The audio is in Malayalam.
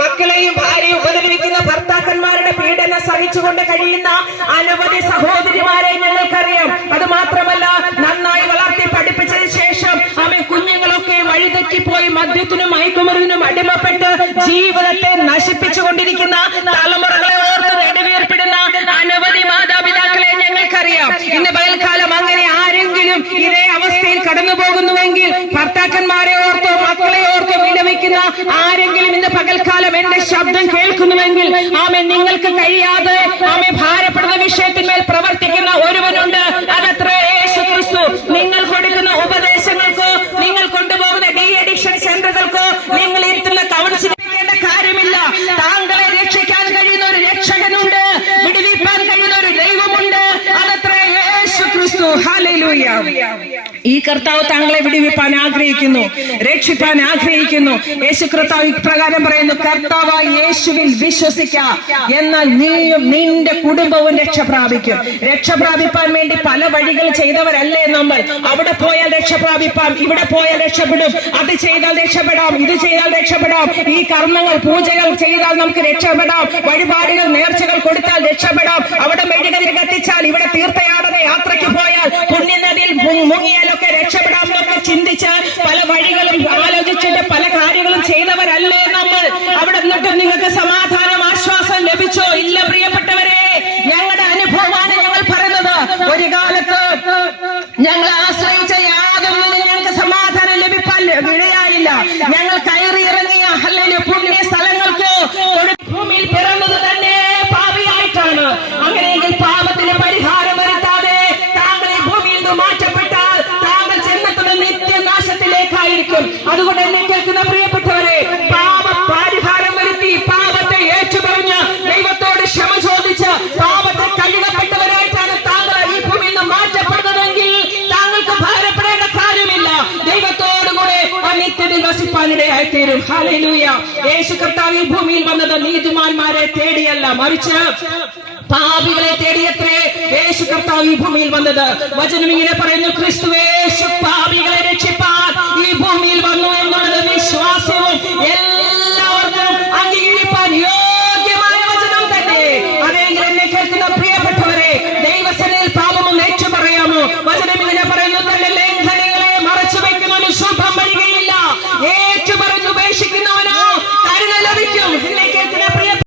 മക്കളെയും ഭാര്യയും ഉപദ്രവിക്കുന്ന ഭർത്താക്കന്മാരുടെ പീഡനം സഹിച്ചുകൊണ്ട് കഴിയുന്ന അനവധി സഹോദരിമാരെ ഞങ്ങൾക്കറിയാം. അത് മാത്രമല്ല, നന്നായി വളർത്തി പഠിപ്പിച്ചതിന് ശേഷം അവൻ കുഞ്ഞുങ്ങളൊക്കെ വഴിതെറ്റിപ്പോയി മദ്യത്തിനും മയക്കുമരുന്നിനും അടിമപ്പെട്ട് ജീവിതത്തെ നശിപ്പിച്ചുകൊണ്ടിരിക്കുന്ന തലമുറകളെ ഓർത്ത് നെടുവീർപ്പിടുന്ന അനവധി മാതാപിതാക്കളെ ഞങ്ങൾക്കറിയാം. ഇന്ന് പകൽക്കാലം അങ്ങനെ ആരെങ്കിലും ഇതേ അവസ്ഥയിൽ കടന്നു പോകുന്നുവെങ്കിൽ, ഭർത്താക്കന്മാരെ ഓർത്തോ മക്കളെ ഓർത്തോ വിലപിക്കുന്ന ആരെങ്കിലും ഇന്ന് പകൽക്കാലം എന്റെ ശബ്ദം കേൾക്കുന്നുവെങ്കിൽ, ആമേ നിങ്ങൾക്ക് കഴിയാതെ ആമേ ഭാരപ്പെടുന്ന വിഷയത്തിന്മേൽ പ്രവർത്തിക്കുന്ന ഒരുവനുണ്ട്. അതത്ര യേശു ക്രിസ്തു. നിങ്ങൾ കൊടുക്കുന്ന ഉപദേശങ്ങൾക്കോ നിങ്ങൾ കൊണ്ടുപോകുന്ന ഡി അഡിക്ഷൻ സെന്ററുകൾക്കോ നിങ്ങൾ ഇരുത്തുന്ന കൗൺസിലിംഗിന്റെ കാര്യമില്ല. താങ്കളെ രക്ഷിക്കാൻ കഴിയുന്ന ഒരു രക്ഷകനുണ്ട്, വിടുവിപ്പാൻ കഴിയുന്ന ഒരു ദൈവമുണ്ട്. അതത്ര യേശു ക്രിസ്തു. ഹല്ലേലൂയ. ഈ കർത്താവ് താങ്കളെ വിടുവിപ്പാൻ ആഗ്രഹിക്കുന്നു, രക്ഷിപ്പാൻ ആഗ്രഹിക്കുന്നു. യേശു കർത്താവ് ഇപ്രകാരം പറയുന്നു, കർത്താവായ യേശുവിൽ വിശ്വസിക്ക, എന്നാൽ നീയും നിന്റെ കുടുംബവും രക്ഷ പ്രാപിക്കും. രക്ഷ പ്രാപിപ്പാൻ വേണ്ടി പല വഴികൾ ചെയ്തവരല്ലേ നമ്മൾ. അവിടെ പോയാൽ രക്ഷ പ്രാപിപ്പാം, ഇവിടെ പോയാൽ രക്ഷപ്പെടും, അത് ചെയ്താൽ രക്ഷപ്പെടാം, ഇത് ചെയ്താൽ രക്ഷപ്പെടാം, ഈ കർമ്മങ്ങൾ പൂജകൾ ചെയ്താൽ നമുക്ക് രക്ഷപ്പെടാം, വഴിപാടുകൾ നേർച്ചകൾ കൊടുത്താൽ രക്ഷപ്പെടാം, അവിടെ മെഴുകുതിരി കത്തിച്ചാൽ, ഇവിടെ തീർത്ഥയാടന യാത്രയ്ക്ക് പോയാൽ, പുണ്യനദിയിൽ മുങ്ങിയാലൊക്കെ രക്ഷപ്പെടാം എന്നൊക്കെ ചിന്തിച്ച് പല വഴികളും ആലോചിച്ചിട്ട് പല കാര്യങ്ങളും ചെയ്തവരല്ലേ നമ്മൾ. അവിടെ നിന്നിട്ട് നിങ്ങൾക്ക് സമാധാനം ആശ്വാസം ലഭിച്ചോ? ഇല്ല പ്രിയപ്പെട്ടവരെ, ഞങ്ങളുടെ അനുഭവമാണ് ഞങ്ങൾ പറയുന്നത്. ഒരു കാലത്ത് ഞങ്ങൾ ആശ്രയിച്ച യാതൊന്നിനും ഞങ്ങൾക്ക് സമാധാനം ലഭിപ്പാൻ ഇടയായില്ല. ഞങ്ങൾ കയറി ഇറങ്ങിയ പുണ്യ സ്ഥലങ്ങൾക്ക് ഭൂമിയിൽ പിറന്നത് തന്നെ പാപിയായിട്ടാണ്. അങ്ങനെയെങ്കിൽ പാപത്തിന് പരിഹാരം വരുത്താതെ താങ്കൾ ഈ ഭൂമിയിൽ നിന്ന് മാറ്റപ്പെട്ടാൽ താങ്കൾ ചെന്നെത്തുന്ന നിത്യനാശത്തിലേക്കായിരിക്കും. അതുകൊണ്ട് എന്നെ കേൾക്കുന്ന പ്രിയപ്പെട്ടവരെ, പാപ പരിഹാരം വരുത്തി പാപത്തെ ഏറ്റുപറഞ്ഞ് ദൈവത്തോട് ക്ഷമ ചോദിച്ച് പാപത്തെ കഴുകപ്പെട്ടവരായിട്ടാണ് താങ്കൾ ഈ ഭൂമിയിൽ നിന്ന് മാറ്റപ്പെടുന്നതെങ്കിൽ താങ്കൾക്ക് ഭാരപ്പെടേണ്ട കാര്യമില്ല. ദൈവത്തോടുകൂടെ നിത്യത്തിൽ വസിപ്പാനിടയായി തീരും. ഹല്ലേലൂയ. യേശു കർത്താവ് ഈ ഭൂമിയിൽ വന്നത് നീതിമാന്മാരെ തേടിയല്ല, മറിച്ച് പാപികളെ തേടിയത്രേ യേശു കർത്താവ് ഈ ഭൂമിയിൽ വന്നത്. വചനം ഇങ്ങനെ പറയുന്നു, ക്രിസ്തു യേശു പാപികളെ